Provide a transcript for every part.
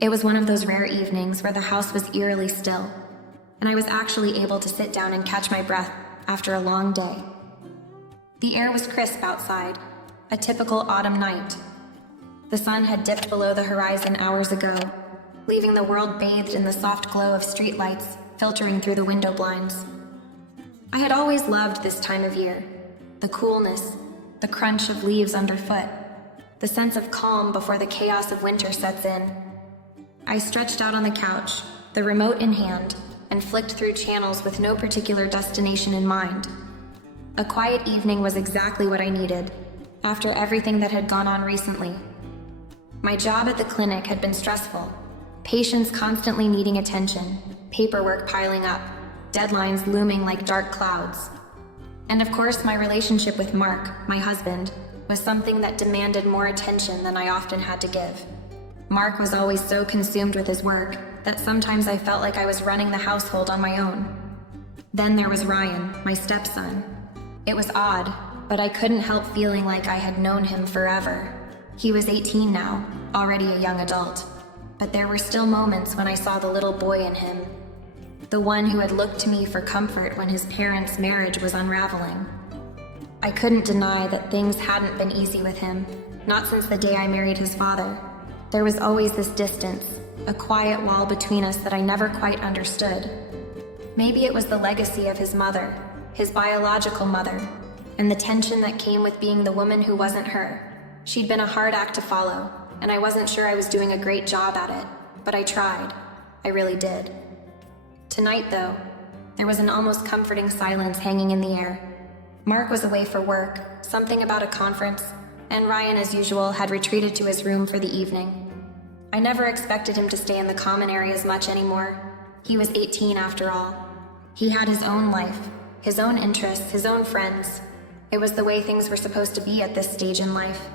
It was one of those rare evenings where the house was eerily still, and I was actually able to sit down and catch my breath after a long day. The air was crisp outside, a typical autumn night. The sun had dipped below the horizon hours ago, leaving the world bathed in the soft glow of streetlights filtering through the window blinds. I had always loved this time of year, the coolness, the crunch of leaves underfoot, the sense of calm before the chaos of winter sets in. I stretched out on the couch, the remote in hand, and flicked through channels with no particular destination in mind. A quiet evening was exactly what I needed, after everything that had gone on recently. My job at the clinic had been stressful, patients constantly needing attention, paperwork piling up, deadlines looming like dark clouds. And of course, my relationship with Mark, my husband, was something that demanded more attention than I often had to give. Mark was always so consumed with his work that sometimes I felt like I was running the household on my own. Then there was Ryan, my stepson. It was odd, but I couldn't help feeling like I had known him forever. He was 18 now, already a young adult. But there were still moments when I saw the little boy in him, the one who had looked to me for comfort when his parents' marriage was unraveling. I couldn't deny that things hadn't been easy with him, not since the day I married his father. There was always this distance, a quiet wall between us that I never quite understood. Maybe it was the legacy of his mother, his biological mother, and the tension that came with being the woman who wasn't her. She'd been a hard act to follow, and I wasn't sure I was doing a great job at it, but I tried. I really did. Tonight, though, there was an almost comforting silence hanging in the air. Mark was away for work, something about a conference, and Ryan, as usual, had retreated to his room for the evening. I never expected him to stay in the common areas much anymore. He was 18 after all. He had his own life, his own interests, his own friends. It was the way things were supposed to be at this stage in life.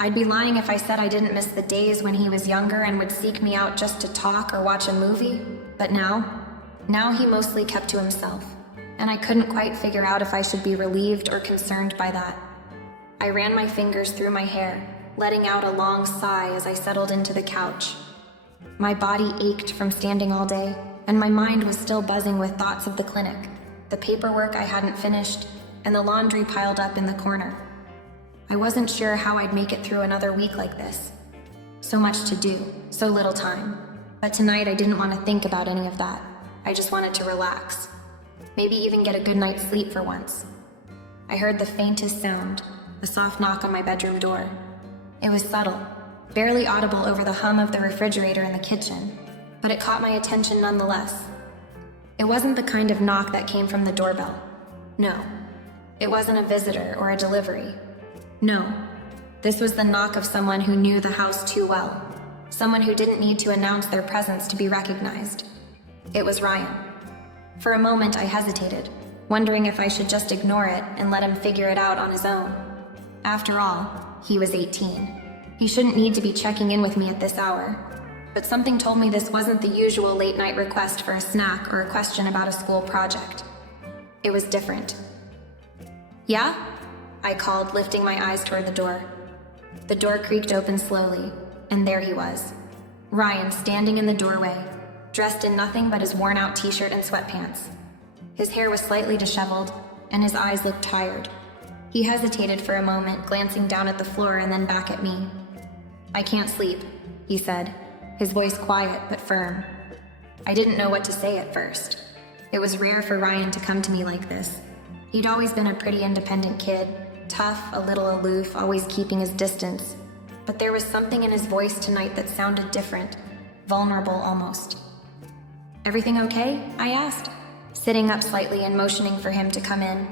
I'd be lying if I said I didn't miss the days when he was younger and would seek me out just to talk or watch a movie, but now he mostly kept to himself, and I couldn't quite figure out if I should be relieved or concerned by that. I ran my fingers through my hair, letting out a long sigh as I settled into the couch. My body ached from standing all day, and my mind was still buzzing with thoughts of the clinic, the paperwork I hadn't finished, and the laundry piled up in the corner. I wasn't sure how I'd make it through another week like this. So much to do, so little time. But tonight I didn't want to think about any of that. I just wanted to relax. Maybe even get a good night's sleep for once. I heard the faintest sound, a soft knock on my bedroom door. It was subtle, barely audible over the hum of the refrigerator in the kitchen, but it caught my attention nonetheless. It wasn't the kind of knock that came from the doorbell. No, it wasn't a visitor or a delivery. No, this was the knock of someone who knew the house too well, someone who didn't need to announce their presence to be recognized. It was Ryan. For a moment I hesitated, wondering if I should just ignore it and let him figure it out on his own. After all, he was 18. He shouldn't need to be checking in with me at this hour. But something told me this wasn't the usual late-night request for a snack or a question about a school project. It was different. "Yeah?" I called, lifting my eyes toward the door. The door creaked open slowly, and there he was. Ryan, standing in the doorway, dressed in nothing but his worn-out t-shirt and sweatpants. His hair was slightly disheveled, and his eyes looked tired. He hesitated for a moment, glancing down at the floor and then back at me. "I can't sleep," he said, his voice quiet but firm. I didn't know what to say at first. It was rare for Ryan to come to me like this. He'd always been a pretty independent kid, tough, a little aloof, always keeping his distance. But there was something in his voice tonight that sounded different, vulnerable almost. "Everything okay?" I asked, sitting up slightly and motioning for him to come in.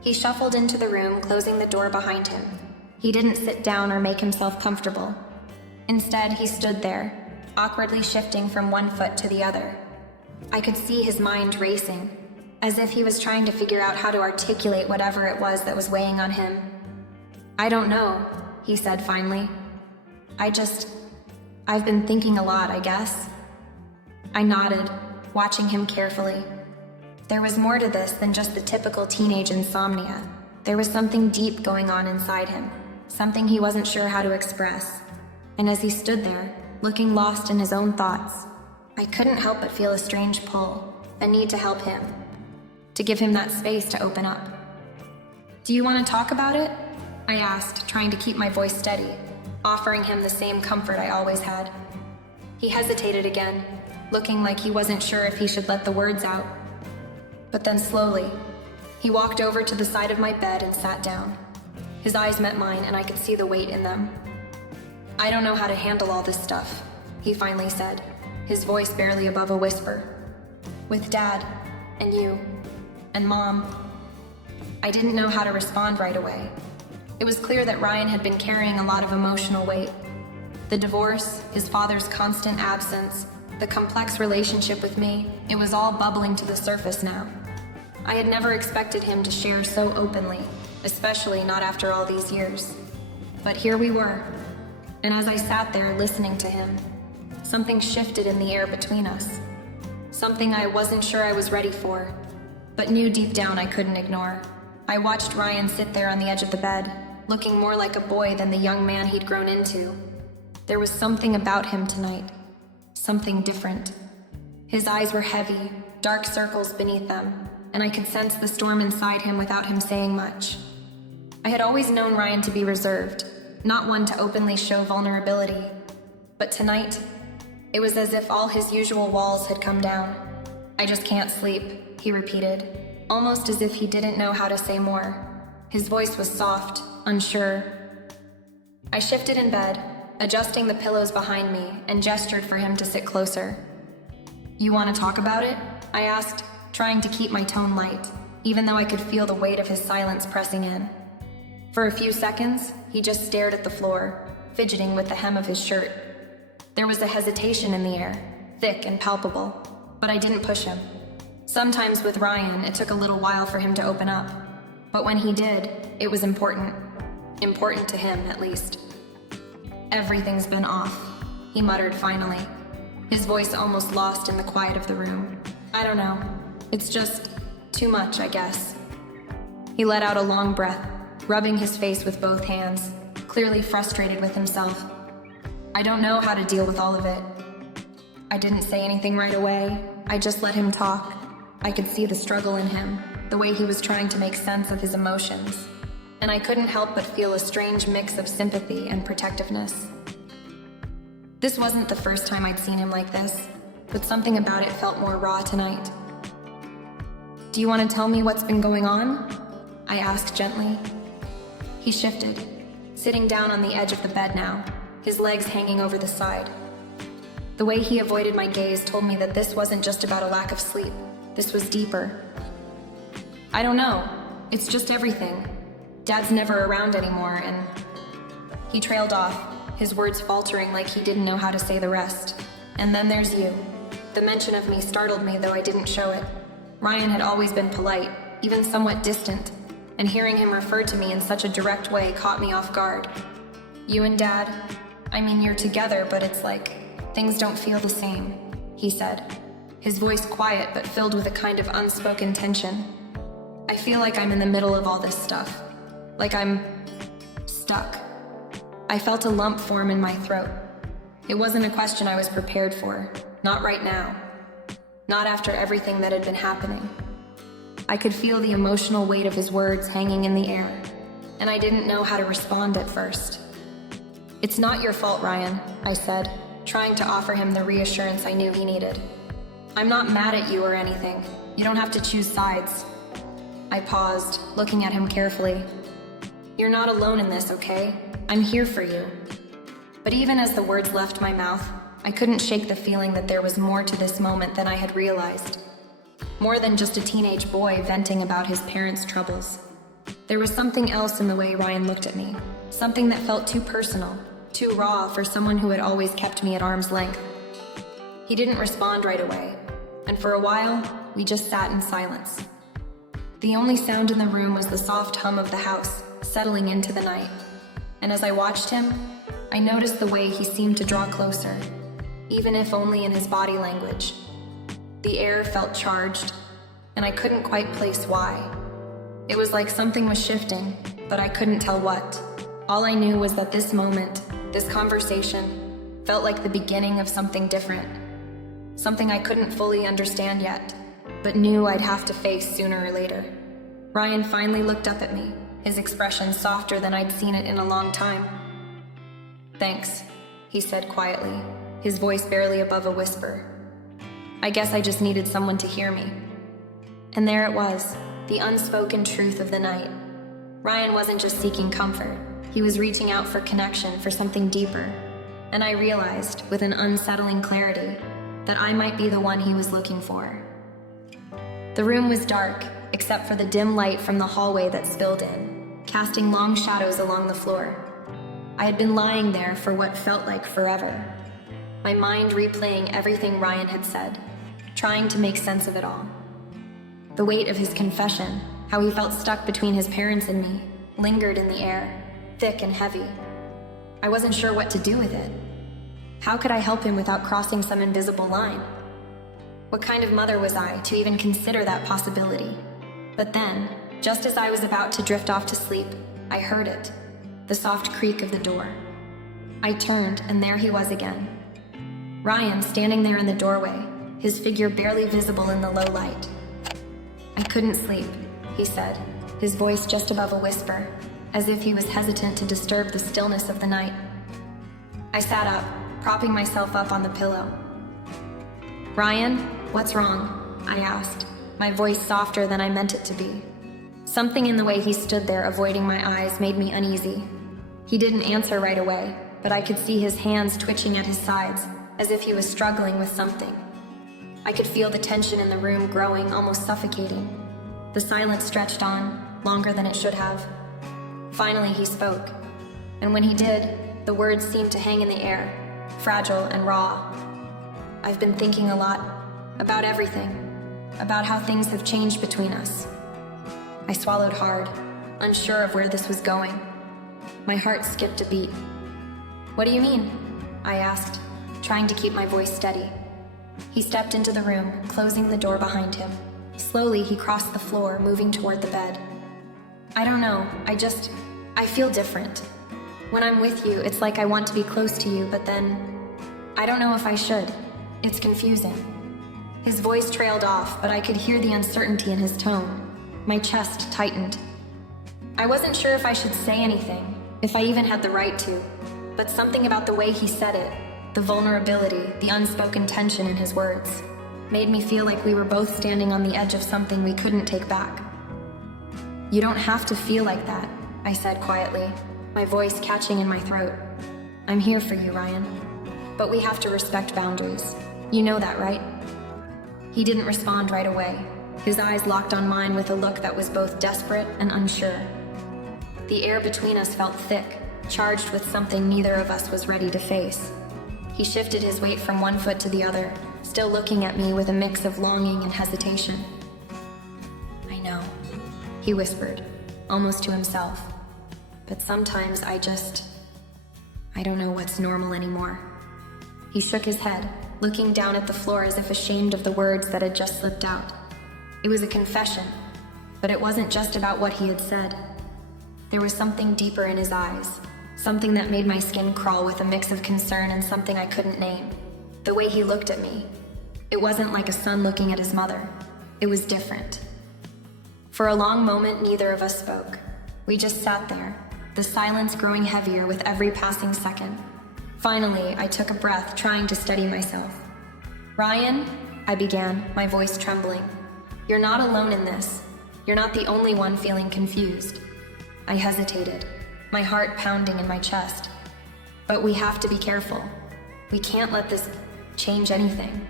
He shuffled into the room, closing the door behind him. He didn't sit down or make himself comfortable. Instead, he stood there, awkwardly shifting from one foot to the other. I could see his mind racing, as if he was trying to figure out how to articulate whatever it was that was weighing on him. "I don't know," he said finally. I've been thinking a lot, I guess." I nodded, watching him carefully. There was more to this than just the typical teenage insomnia. There was something deep going on inside him, something he wasn't sure how to express. And as he stood there, looking lost in his own thoughts. I couldn't help but feel a strange pull, a need to help him, to give him that space to open up. "Do you want to talk about it?" I asked, trying to keep my voice steady, offering him the same comfort I always had. He hesitated again, looking like he wasn't sure if he should let the words out. But then slowly, he walked over to the side of my bed and sat down. His eyes met mine, and I could see the weight in them. "I don't know how to handle all this stuff," he finally said, his voice barely above a whisper. "With Dad, and you, and Mom." I didn't know how to respond right away. It was clear that Ryan had been carrying a lot of emotional weight. The divorce, his father's constant absence, the complex relationship with me, it was all bubbling to the surface now. I had never expected him to share so openly, especially not after all these years. But here we were, and as I sat there listening to him, something shifted in the air between us. Something I wasn't sure I was ready for, but knew deep down I couldn't ignore. I watched Ryan sit there on the edge of the bed, looking more like a boy than the young man he'd grown into. There was something about him tonight, something different. His eyes were heavy, dark circles beneath them, and I could sense the storm inside him without him saying much. I had always known Ryan to be reserved, not one to openly show vulnerability. But tonight, it was as if all his usual walls had come down. "I just can't sleep," he repeated, almost as if he didn't know how to say more. His voice was soft, unsure. I shifted in bed, adjusting the pillows behind me, and gestured for him to sit closer. "You want to talk about it?" I asked, trying to keep my tone light, even though I could feel the weight of his silence pressing in. For a few seconds, he just stared at the floor, fidgeting with the hem of his shirt. There was a hesitation in the air, thick and palpable, but I didn't push him. Sometimes with Ryan, it took a little while for him to open up, but when he did, it was important. Important to him, at least. "Everything's been off," he muttered finally, his voice almost lost in the quiet of the room. "I don't know. It's just too much, I guess." He let out a long breath, rubbing his face with both hands, clearly frustrated with himself. "I don't know how to deal with all of it." I didn't say anything right away. I just let him talk. I could see the struggle in him, the way he was trying to make sense of his emotions, and I couldn't help but feel a strange mix of sympathy and protectiveness. This wasn't the first time I'd seen him like this, but something about it felt more raw tonight. "Do you want to tell me what's been going on?" I asked gently. He shifted, sitting down on the edge of the bed now, his legs hanging over the side. The way he avoided my gaze told me that this wasn't just about a lack of sleep. This was deeper. "I don't know. It's just everything. Dad's never around anymore, and..." He trailed off, his words faltering like he didn't know how to say the rest. "And then there's you." The mention of me startled me, though I didn't show it. Ryan had always been polite, even somewhat distant, and hearing him refer to me in such a direct way caught me off guard. "You and Dad? I mean, you're together, but it's like things don't feel the same," he said, his voice quiet but filled with a kind of unspoken tension. "I feel like I'm in the middle of all this stuff, like I'm stuck." I felt a lump form in my throat. It wasn't a question I was prepared for, not right now, not after everything that had been happening. I could feel the emotional weight of his words hanging in the air, and I didn't know how to respond at first. "It's not your fault, Ryan," I said, trying to offer him the reassurance I knew he needed. "I'm not mad at you or anything. You don't have to choose sides." I paused, looking at him carefully. "You're not alone in this, okay? I'm here for you." But even as the words left my mouth, I couldn't shake the feeling that there was more to this moment than I had realized. More than just a teenage boy venting about his parents' troubles. There was something else in the way Ryan looked at me, something that felt too personal, too raw for someone who had always kept me at arm's length. He didn't respond right away, and for a while, we just sat in silence. The only sound in the room was the soft hum of the house, settling into the night. And as I watched him, I noticed the way he seemed to draw closer, even if only in his body language. The air felt charged, and I couldn't quite place why. It was like something was shifting, but I couldn't tell what. All I knew was that this moment, this conversation, Felt like the beginning of something different. Something I couldn't fully understand yet, but knew I'd have to face sooner or later. Ryan finally looked up at me, his expression softer than I'd seen it in a long time. "Thanks," he said quietly, his voice barely above a whisper. I guess I just needed someone to hear me. And there it was, the unspoken truth of the night. Ryan wasn't just seeking comfort. He was reaching out for connection, for something deeper. And I realized, with an unsettling clarity, that I might be the one he was looking for. The room was dark, except for the dim light from the hallway that spilled in, casting long shadows along the floor. I had been lying there for what felt like forever, my mind replaying everything Ryan had said, trying to make sense of it all. The weight of his confession, how he felt stuck between his parents and me, lingered in the air, thick and heavy. I wasn't sure what to do with it. How could I help him without crossing some invisible line? What kind of mother was I to even consider that possibility? But then, just as I was about to drift off to sleep, I heard it, the soft creak of the door. I turned, and there he was again. Ryan standing there in the doorway, his figure barely visible in the low light. "I couldn't sleep," he said, his voice just above a whisper, as if he was hesitant to disturb the stillness of the night. I sat up, propping myself up on the pillow. "Ryan, what's wrong?" I asked, my voice softer than I meant it to be. Something in the way he stood there avoiding my eyes made me uneasy. He didn't answer right away, but I could see his hands twitching at his sides, as if he was struggling with something. I could feel the tension in the room growing, almost suffocating. The silence stretched on, longer than it should have. Finally, he spoke. And when he did, the words seemed to hang in the air, fragile and raw. "I've been thinking a lot about everything, about how things have changed between us." I swallowed hard, unsure of where this was going. My heart skipped a beat. "What do you mean?" I asked, trying to keep my voice steady. He stepped into the room, closing the door behind him. Slowly, he crossed the floor, moving toward the bed. "I don't know, I feel different. When I'm with you, it's like I want to be close to you, but then, I don't know if I should. It's confusing." His voice trailed off, but I could hear the uncertainty in his tone. My chest tightened. I wasn't sure if I should say anything, if I even had the right to, but something about the way he said it, the vulnerability, the unspoken tension in his words, made me feel like we were both standing on the edge of something we couldn't take back. "You don't have to feel like that," I said quietly, my voice catching in my throat. "I'm here for you, Ryan. But we have to respect boundaries. You know that, right?" He didn't respond right away. His eyes locked on mine with a look that was both desperate and unsure. The air between us felt thick, charged with something neither of us was ready to face. He shifted his weight from one foot to the other, still looking at me with a mix of longing and hesitation. "I know," he whispered, almost to himself. "But sometimes I don't know what's normal anymore." He shook his head, looking down at the floor as if ashamed of the words that had just slipped out. It was a confession, but it wasn't just about what he had said. There was something deeper in his eyes, something that made my skin crawl with a mix of concern and something I couldn't name. The way he looked at me, it wasn't like a son looking at his mother. It was different. For a long moment, neither of us spoke. We just sat there, the silence growing heavier with every passing second. Finally, I took a breath, trying to steady myself. "Ryan," I began, my voice trembling. "You're not alone in this. You're not the only one feeling confused." I hesitated, my heart pounding in my chest. "But we have to be careful. We can't let this change anything.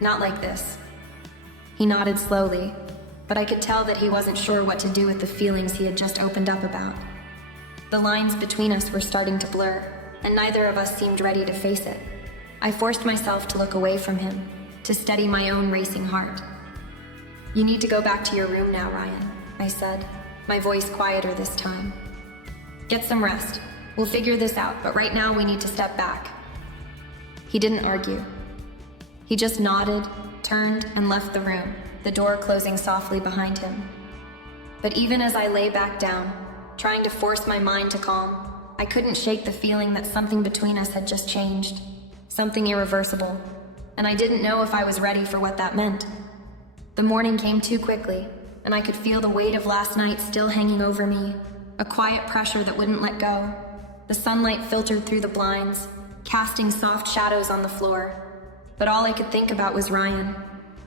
Not like this." He nodded slowly, but I could tell that he wasn't sure what to do with the feelings he had just opened up about. The lines between us were starting to blur, and neither of us seemed ready to face it. I forced myself to look away from him, to steady my own racing heart. "You need to go back to your room now, Ryan," I said, my voice quieter this time. "Get some rest. We'll figure this out, but right now we need to step back." He didn't argue. He just nodded, turned, and left the room, the door closing softly behind him. But even as I lay back down, trying to force my mind to calm, I couldn't shake the feeling that something between us had just changed. something irreversible, and I didn't know if I was ready for what that meant. The morning came too quickly, and I could feel the weight of last night still hanging over me, a quiet pressure that wouldn't let go. The sunlight filtered through the blinds, casting soft shadows on the floor. But all I could think about was Ryan.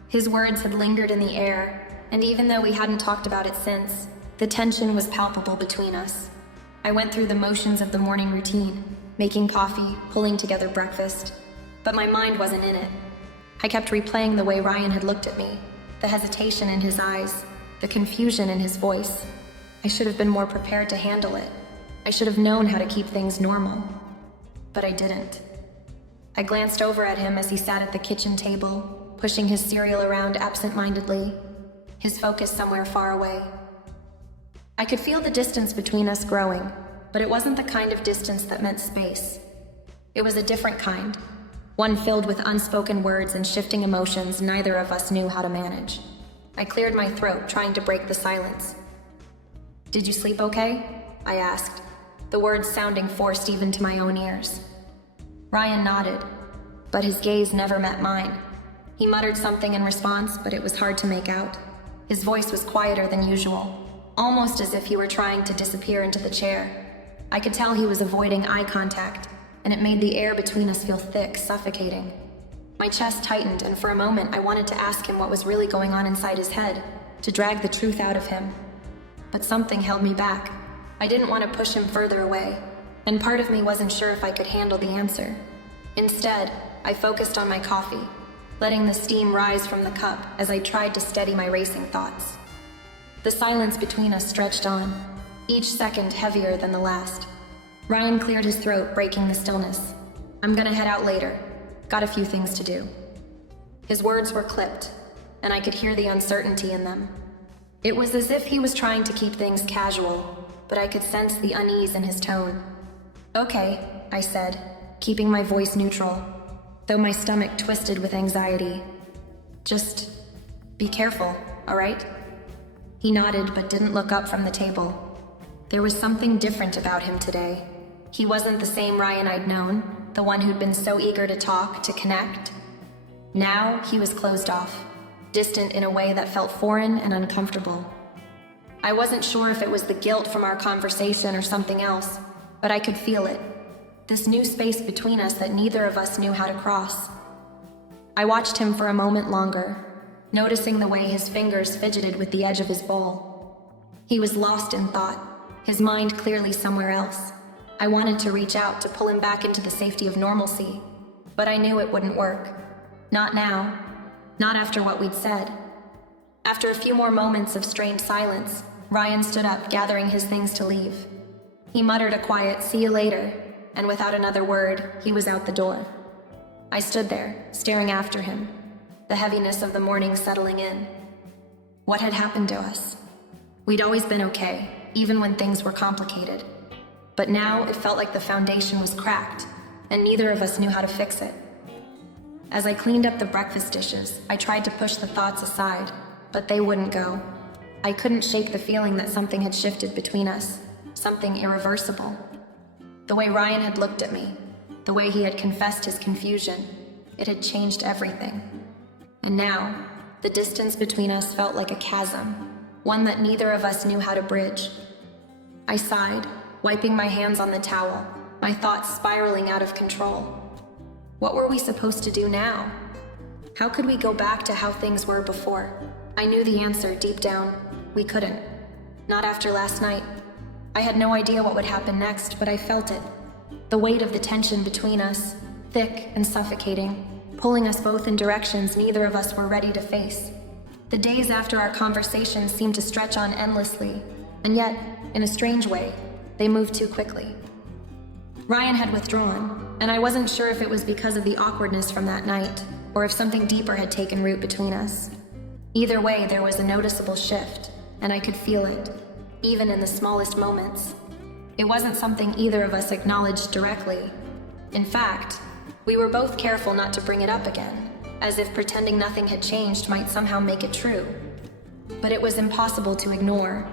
His words had lingered in the air, and even though we hadn't talked about it since, the tension was palpable between us. I went through the motions of the morning routine, making coffee, pulling together breakfast, but my mind wasn't in it. I kept replaying the way Ryan had looked at me, the hesitation in his eyes, the confusion in his voice. I should have been more prepared to handle it. I should have known how to keep things normal. But I didn't. I glanced over at him as he sat at the kitchen table, pushing his cereal around absent-mindedly, his focus somewhere far away. I could feel the distance between us growing, but it wasn't the kind of distance that meant space. It was a different kind, one filled with unspoken words and shifting emotions neither of us knew how to manage. I cleared my throat, trying to break the silence. "Did you sleep okay?" I asked, the words sounding forced even to my own ears. Ryan nodded, but his gaze never met mine. He muttered something in response, but it was hard to make out. His voice was quieter than usual, almost as if he were trying to disappear into the chair. I could tell he was avoiding eye contact, and it made the air between us feel thick, suffocating. My chest tightened, and for a moment I wanted to ask him what was really going on inside his head, to drag the truth out of him. But something held me back. I didn't want to push him further away, and part of me wasn't sure if I could handle the answer. Instead, I focused on my coffee, letting the steam rise from the cup as I tried to steady my racing thoughts. The silence between us stretched on, each second heavier than the last. Ryan cleared his throat, breaking the stillness. "I'm gonna head out later. Got a few things to do." His words were clipped, and I could hear the uncertainty in them. It was as if he was trying to keep things casual, but I could sense the unease in his tone. "Okay," I said, keeping my voice neutral, though my stomach twisted with anxiety. "Just be careful, all right?" He nodded but didn't look up from the table. There was something different about him today. He wasn't the same Ryan I'd known, the one who'd been so eager to talk, to connect. Now he was closed off, distant in a way that felt foreign and uncomfortable. I wasn't sure if it was the guilt from our conversation or something else, but I could feel it. This new space between us that neither of us knew how to cross. I watched him for a moment longer, noticing the way his fingers fidgeted with the edge of his bowl. He was lost in thought, his mind clearly somewhere else. I wanted to reach out to pull him back into the safety of normalcy, but I knew it wouldn't work. Not now, not after what we'd said. After a few more moments of strained silence, Ryan stood up, gathering his things to leave. He muttered a quiet, "See you later," and without another word, he was out the door. I stood there, staring after him, the heaviness of the morning settling in. What had happened to us? We'd always been okay, even when things were complicated. But now it felt like the foundation was cracked, and neither of us knew how to fix it. As I cleaned up the breakfast dishes, I tried to push the thoughts aside, but they wouldn't go. I couldn't shake the feeling that something had shifted between us, something irreversible. The way Ryan had looked at me, the way he had confessed his confusion, it had changed everything. And now, the distance between us felt like a chasm, one that neither of us knew how to bridge. I sighed, wiping my hands on the towel, my thoughts spiraling out of control. What were we supposed to do now? How could we go back to how things were before? I knew the answer deep down. We couldn't. Not after last night. I had no idea what would happen next, but I felt it. The weight of the tension between us, thick and suffocating, pulling us both in directions neither of us were ready to face. The days after our conversation seemed to stretch on endlessly, and yet, in a strange way, they moved too quickly. Ryan had withdrawn, and I wasn't sure if it was because of the awkwardness from that night, or if something deeper had taken root between us. Either way, there was a noticeable shift, and I could feel it, even in the smallest moments. It wasn't something either of us acknowledged directly. In fact, we were both careful not to bring it up again, as if pretending nothing had changed might somehow make it true. But it was impossible to ignore.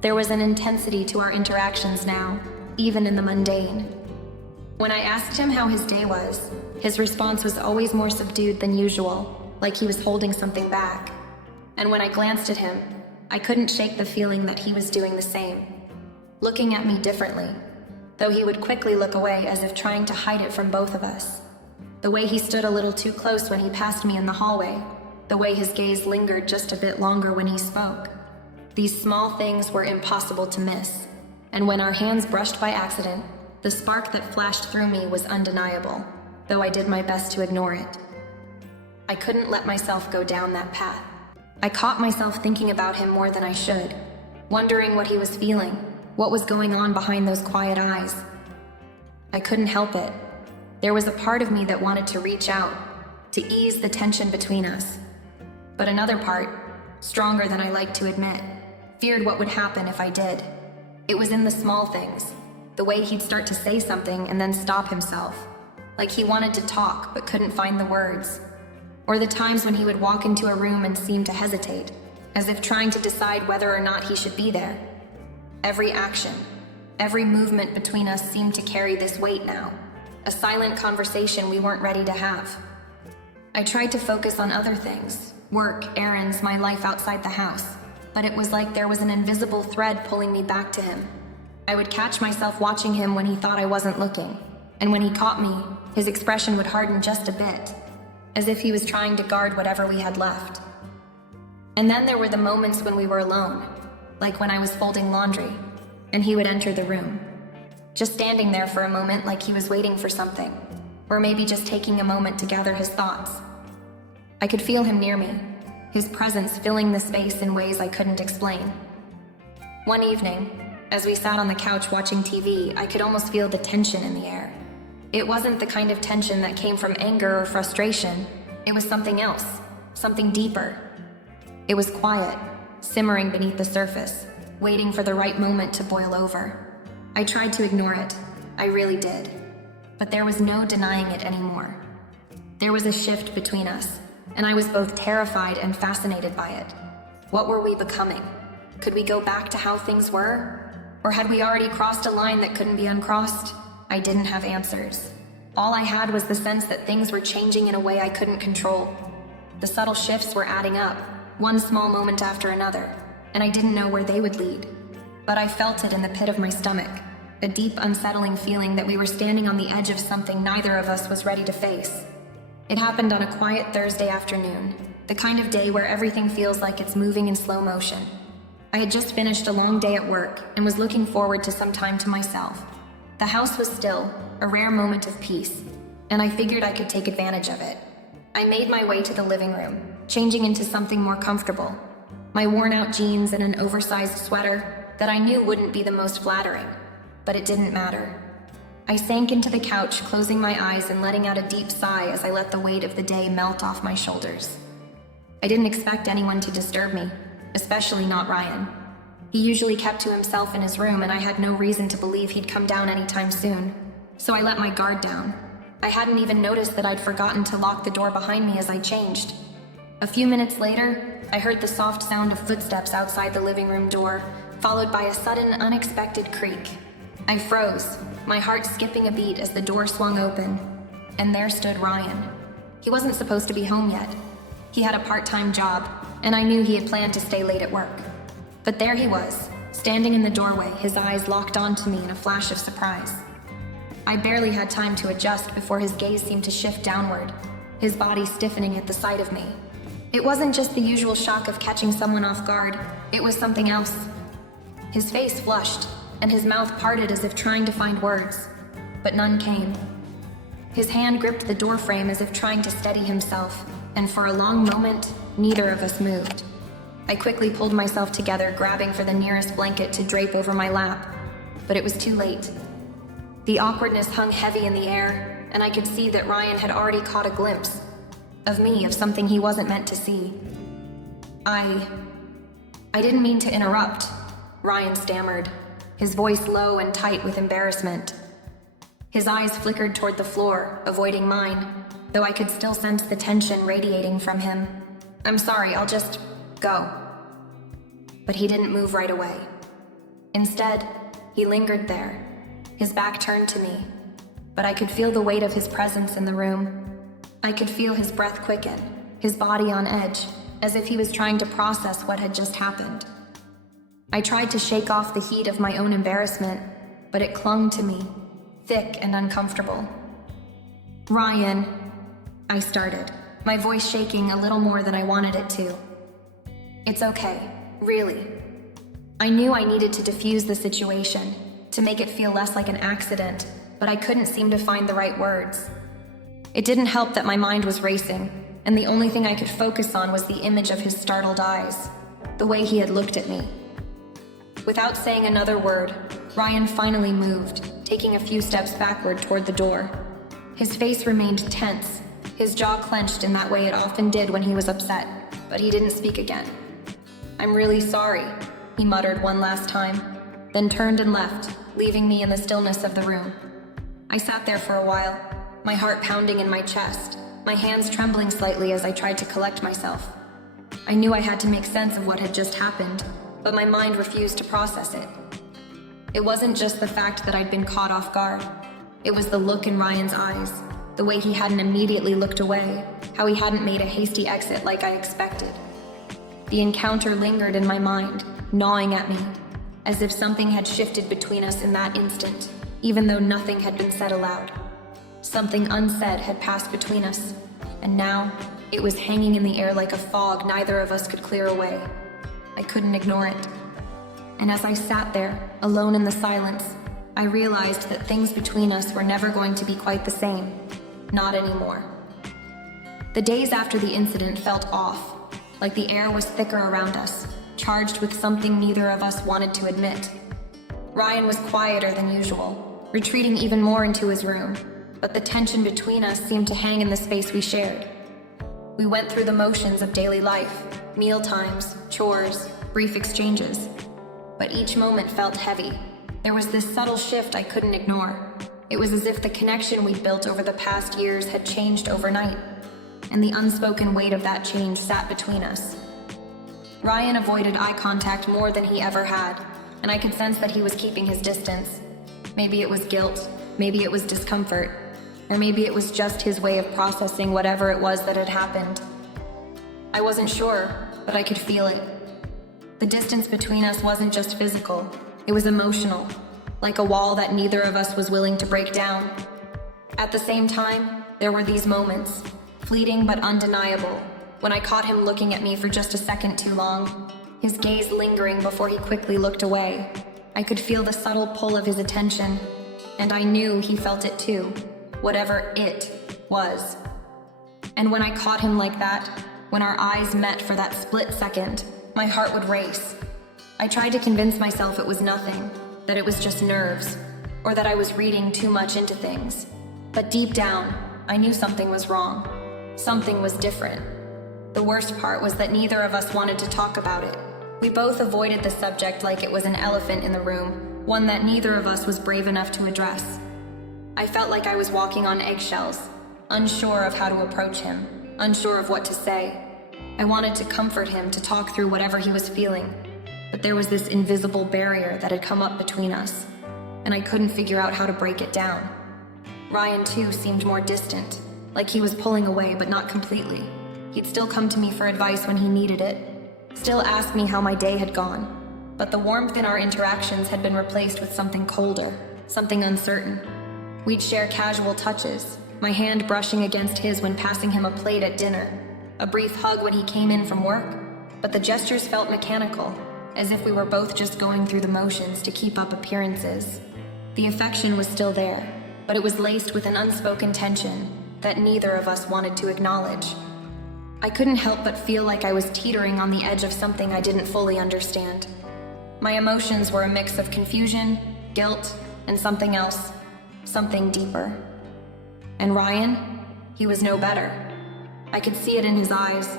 There was an intensity to our interactions now, even in the mundane. When I asked him how his day was, his response was always more subdued than usual, like he was holding something back. And when I glanced at him, I couldn't shake the feeling that he was doing the same, looking at me differently, though he would quickly look away as if trying to hide it from both of us. The way he stood a little too close when he passed me in the hallway, the way his gaze lingered just a bit longer when he spoke. These small things were impossible to miss, and when our hands brushed by accident, the spark that flashed through me was undeniable, though I did my best to ignore it. I couldn't let myself go down that path. I caught myself thinking about him more than I should, wondering what he was feeling, what was going on behind those quiet eyes. I couldn't help it. There was a part of me that wanted to reach out, to ease the tension between us. But another part, stronger than I like to admit, feared what would happen if I did. It was in the small things. The way he'd start to say something and then stop himself, like he wanted to talk but couldn't find the words. Or the times when he would walk into a room and seem to hesitate, as if trying to decide whether or not he should be there. Every action, every movement between us seemed to carry this weight now, a silent conversation we weren't ready to have. I tried to focus on other things, work, errands, my life outside the house, but it was like there was an invisible thread pulling me back to him. I would catch myself watching him when he thought I wasn't looking, and when he caught me, his expression would harden just a bit, as if he was trying to guard whatever we had left. And then there were the moments when we were alone, like when I was folding laundry, and he would enter the room, just standing there for a moment like he was waiting for something, or maybe just taking a moment to gather his thoughts. I could feel him near me, his presence filling the space in ways I couldn't explain. One evening, as we sat on the couch watching TV, I could almost feel the tension in the air. It wasn't the kind of tension that came from anger or frustration. It was something else, something deeper. It was quiet, simmering beneath the surface, waiting for the right moment to boil over. I tried to ignore it. I really did. But there was no denying it anymore. There was a shift between us, and I was both terrified and fascinated by it. What were we becoming? Could we go back to how things were? Or had we already crossed a line that couldn't be uncrossed? I didn't have answers. All I had was the sense that things were changing in a way I couldn't control. The subtle shifts were adding up, one small moment after another, and I didn't know where they would lead. But I felt it in the pit of my stomach, a deep, unsettling feeling that we were standing on the edge of something neither of us was ready to face. It happened on a quiet Thursday afternoon, the kind of day where everything feels like it's moving in slow motion. I had just finished a long day at work and was looking forward to some time to myself. The house was still, a rare moment of peace, and I figured I could take advantage of it. I made my way to the living room, changing into something more comfortable. My worn-out jeans and an oversized sweater that I knew wouldn't be the most flattering, but it didn't matter. I sank into the couch, closing my eyes and letting out a deep sigh as I let the weight of the day melt off my shoulders. I didn't expect anyone to disturb me, especially not Ryan. He usually kept to himself in his room, and I had no reason to believe he'd come down anytime soon. So I let my guard down. I hadn't even noticed that I'd forgotten to lock the door behind me as I changed. A few minutes later, I heard the soft sound of footsteps outside the living room door, followed by a sudden, unexpected creak. I froze, my heart skipping a beat as the door swung open, and there stood Ryan. He wasn't supposed to be home yet. He had a part-time job, and I knew he had planned to stay late at work. But there he was, standing in the doorway, his eyes locked onto me in a flash of surprise. I barely had time to adjust before his gaze seemed to shift downward, his body stiffening at the sight of me. It wasn't just the usual shock of catching someone off guard, it was something else. His face flushed, and his mouth parted as if trying to find words, but none came. His hand gripped the doorframe as if trying to steady himself, and for a long moment, neither of us moved. I quickly pulled myself together, grabbing for the nearest blanket to drape over my lap, but it was too late. The awkwardness hung heavy in the air, and I could see that Ryan had already caught a glimpse of me, of something he wasn't meant to see. I didn't mean to interrupt, Ryan stammered, his voice low and tight with embarrassment. His eyes flickered toward the floor, avoiding mine, though I could still sense the tension radiating from him. I'm sorry, I'll just go. But he didn't move right away. Instead, he lingered there, his back turned to me, but I could feel the weight of his presence in the room. I could feel his breath quicken, his body on edge, as if he was trying to process what had just happened. I tried to shake off the heat of my own embarrassment, but it clung to me, thick and uncomfortable. "Ryan," I started, my voice shaking a little more than I wanted it to. "It's okay, really." I knew I needed to diffuse the situation, to make it feel less like an accident, but I couldn't seem to find the right words. It didn't help that my mind was racing, and the only thing I could focus on was the image of his startled eyes, the way he had looked at me. Without saying another word, Ryan finally moved, taking a few steps backward toward the door. His face remained tense, his jaw clenched in that way it often did when he was upset, but he didn't speak again. "I'm really sorry," he muttered one last time, then turned and left, leaving me in the stillness of the room. I sat there for a while, my heart pounding in my chest, my hands trembling slightly as I tried to collect myself. I knew I had to make sense of what had just happened, but my mind refused to process it. It wasn't just the fact that I'd been caught off guard. It was the look in Ryan's eyes, the way he hadn't immediately looked away, how he hadn't made a hasty exit like I expected. The encounter lingered in my mind, gnawing at me, as if something had shifted between us in that instant, even though nothing had been said aloud. Something unsaid had passed between us, and now it was hanging in the air like a fog neither of us could clear away. I couldn't ignore it. And as I sat there, alone in the silence, I realized that things between us were never going to be quite the same. Not anymore. The days after the incident felt off, like the air was thicker around us, charged with something neither of us wanted to admit. Ryan was quieter than usual, retreating even more into his room, but the tension between us seemed to hang in the space we shared. We went through the motions of daily life, meal times, chores, brief exchanges, but each moment felt heavy. There was this subtle shift I couldn't ignore. It was as if the connection we'd built over the past years had changed overnight, and the unspoken weight of that change sat between us. Ryan avoided eye contact more than he ever had, and I could sense that he was keeping his distance. Maybe it was guilt, maybe it was discomfort, or maybe it was just his way of processing whatever it was that had happened. I wasn't sure, but I could feel it. The distance between us wasn't just physical, it was emotional, like a wall that neither of us was willing to break down. At the same time, there were these moments, fleeting but undeniable, when I caught him looking at me for just a second too long, his gaze lingering before he quickly looked away. I could feel the subtle pull of his attention, and I knew he felt it too, whatever it was. And when I caught him like that, when our eyes met for that split second, my heart would race. I tried to convince myself it was nothing, that it was just nerves, or that I was reading too much into things. But deep down, I knew something was wrong. Something was different. The worst part was that neither of us wanted to talk about it. We both avoided the subject like it was an elephant in the room, one that neither of us was brave enough to address. I felt like I was walking on eggshells, unsure of how to approach him, unsure of what to say. I wanted to comfort him, to talk through whatever he was feeling, but there was this invisible barrier that had come up between us, and I couldn't figure out how to break it down. Ryan, too, seemed more distant, like he was pulling away, but not completely. He'd still come to me for advice when he needed it, still ask me how my day had gone, but the warmth in our interactions had been replaced with something colder, something uncertain. We'd share casual touches, my hand brushing against his when passing him a plate at dinner, a brief hug when he came in from work, but the gestures felt mechanical, as if we were both just going through the motions to keep up appearances. The affection was still there, but it was laced with an unspoken tension that neither of us wanted to acknowledge. I couldn't help but feel like I was teetering on the edge of something I didn't fully understand. My emotions were a mix of confusion, guilt, and something else, something deeper. And Ryan? He was no better. I could see it in his eyes,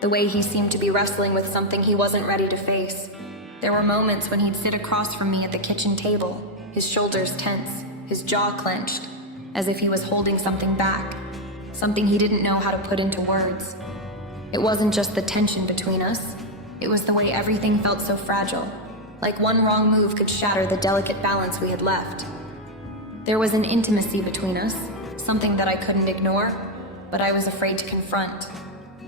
the way he seemed to be wrestling with something he wasn't ready to face. There were moments when he'd sit across from me at the kitchen table, his shoulders tense, his jaw clenched, as if he was holding something back, something he didn't know how to put into words. It wasn't just the tension between us, it was the way everything felt so fragile, like one wrong move could shatter the delicate balance we had left. There was an intimacy between us, something that I couldn't ignore, but I was afraid to confront.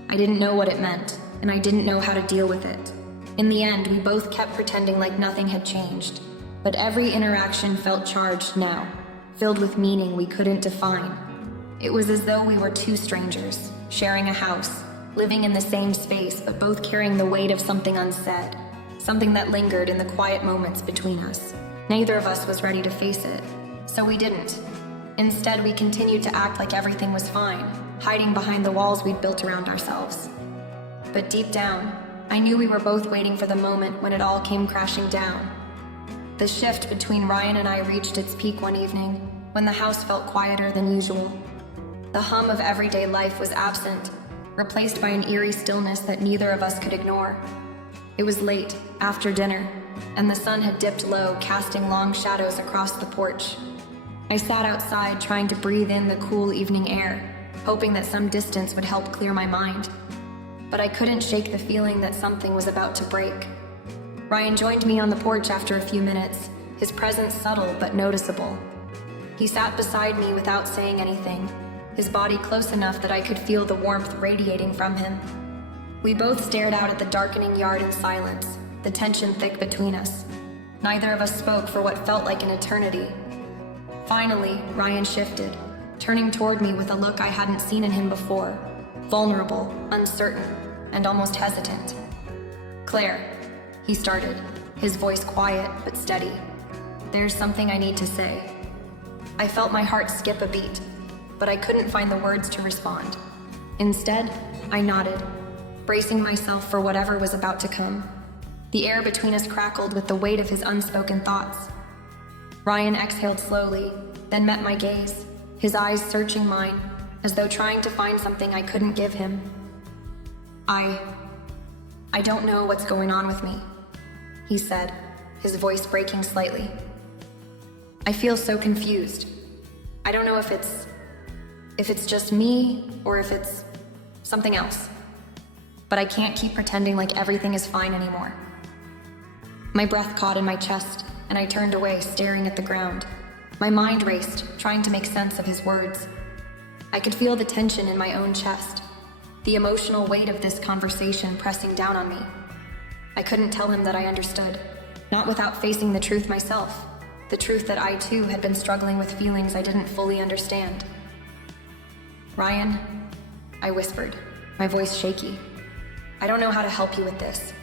I didn't know what it meant, and I didn't know how to deal with it. In the end, we both kept pretending like nothing had changed, but every interaction felt charged now, filled with meaning we couldn't define. It was as though we were two strangers, sharing a house, living in the same space, but both carrying the weight of something unsaid, something that lingered in the quiet moments between us. Neither of us was ready to face it, so we didn't. Instead, we continued to act like everything was fine, hiding behind the walls we'd built around ourselves. But deep down, I knew we were both waiting for the moment when it all came crashing down. The shift between Ryan and I reached its peak one evening, when the house felt quieter than usual. The hum of everyday life was absent, replaced by an eerie stillness that neither of us could ignore. It was late, after dinner, and the sun had dipped low, casting long shadows across the porch. I sat outside trying to breathe in the cool evening air, hoping that some distance would help clear my mind. But I couldn't shake the feeling that something was about to break. Ryan joined me on the porch after a few minutes, his presence subtle but noticeable. He sat beside me without saying anything, his body close enough that I could feel the warmth radiating from him. We both stared out at the darkening yard in silence, the tension thick between us. Neither of us spoke for what felt like an eternity. Finally, Ryan shifted, turning toward me with a look I hadn't seen in him before, vulnerable, uncertain, and almost hesitant. "Claire," he started, his voice quiet but steady. "There's something I need to say." I felt my heart skip a beat, but I couldn't find the words to respond. Instead, I nodded, bracing myself for whatever was about to come. The air between us crackled with the weight of his unspoken thoughts. Ryan exhaled slowly, then met my gaze, his eyes searching mine, as though trying to find something I couldn't give him. I don't know what's going on with me," he said, his voice breaking slightly. "I feel so confused. I don't know if it's just me, or if it's something else. But I can't keep pretending like everything is fine anymore." My breath caught in my chest, and I turned away, staring at the ground. My mind raced, trying to make sense of his words. I could feel the tension in my own chest, the emotional weight of this conversation pressing down on me. I couldn't tell him that I understood, not without facing the truth myself, the truth that I too had been struggling with feelings I didn't fully understand. "Ryan," I whispered, my voice shaky. "I don't know how to help you with this.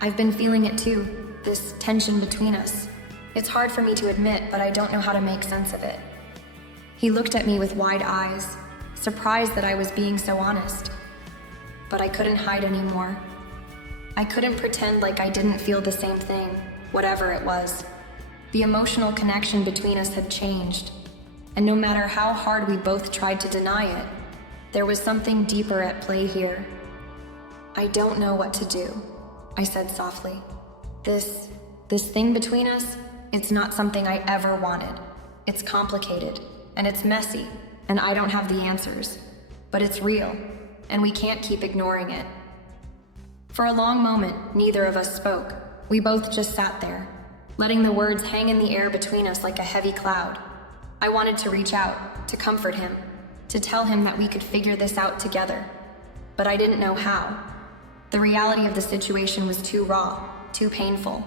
I've been feeling it too, this tension between us. It's hard for me to admit, but I don't know how to make sense of it." He looked at me with wide eyes, surprised that I was being so honest. But I couldn't hide anymore. I couldn't pretend like I didn't feel the same thing, whatever it was. The emotional connection between us had changed, and no matter how hard we both tried to deny it, there was something deeper at play here. "I don't know what to do," I said softly. This thing between us, it's not something I ever wanted. It's complicated, and it's messy, and I don't have the answers. But it's real, and we can't keep ignoring it." For a long moment, neither of us spoke. We both just sat there, letting the words hang in the air between us like a heavy cloud. I wanted to reach out, to comfort him, to tell him that we could figure this out together. But I didn't know how. The reality of the situation was too raw, too painful.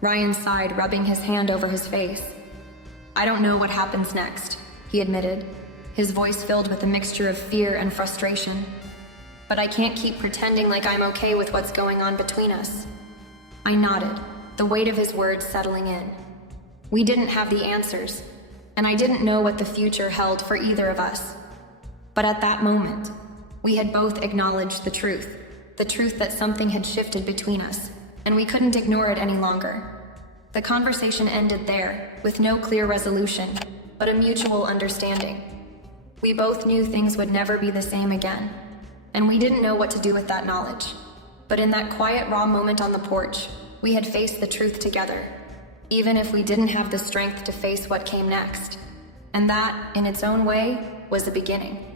Ryan sighed, rubbing his hand over his face. "I don't know what happens next," he admitted, his voice filled with a mixture of fear and frustration. "But I can't keep pretending like I'm okay with what's going on between us." I nodded, the weight of his words settling in. We didn't have the answers, and I didn't know what the future held for either of us. But at that moment, we had both acknowledged the truth that something had shifted between us, and we couldn't ignore it any longer. The conversation ended there, with no clear resolution, but a mutual understanding. We both knew things would never be the same again, and we didn't know what to do with that knowledge. But in that quiet, raw moment on the porch, we had faced the truth together, even if we didn't have the strength to face what came next. And that, in its own way, was the beginning.